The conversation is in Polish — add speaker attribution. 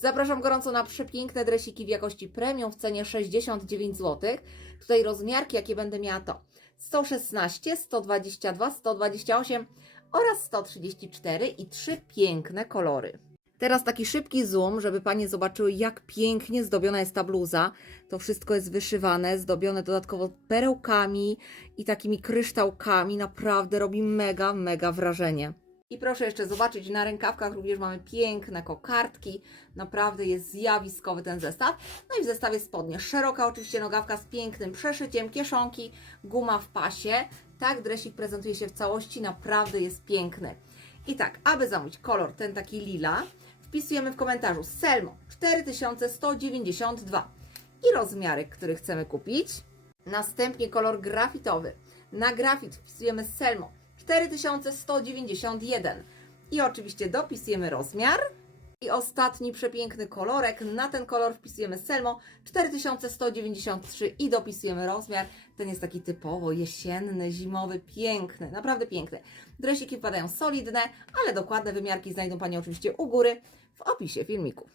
Speaker 1: Zapraszam gorąco na przepiękne dresiki w jakości premium w cenie 69 zł. Tutaj rozmiarki, jakie będę miała to 116, 122, 128 oraz 134 i trzy piękne kolory. Teraz taki szybki zoom, żeby Panie zobaczyły, jak pięknie zdobiona jest ta bluza. To wszystko jest wyszywane, zdobione dodatkowo perełkami i takimi kryształkami. Naprawdę robi mega, mega wrażenie. I proszę jeszcze zobaczyć, na rękawkach również mamy piękne kokardki. Naprawdę jest zjawiskowy ten zestaw. No i w zestawie spodnie. Szeroka oczywiście nogawka z pięknym przeszyciem, kieszonki, guma w pasie. Tak dresik prezentuje się w całości, naprawdę jest piękny. I tak, aby zamówić kolor ten taki lila, wpisujemy w komentarzu Selmo 4192 i rozmiary, który chcemy kupić. Następnie kolor grafitowy. Na grafit wpisujemy Selmo 4191 i oczywiście dopisujemy rozmiar. I ostatni przepiękny kolorek. Na ten kolor wpisujemy Selmo 4193 i dopisujemy rozmiar. Ten jest taki typowo jesienny, zimowy, piękny, naprawdę piękny. Dresiki wpadają solidne, ale dokładne wymiarki znajdą Panie oczywiście u góry w opisie filmiku.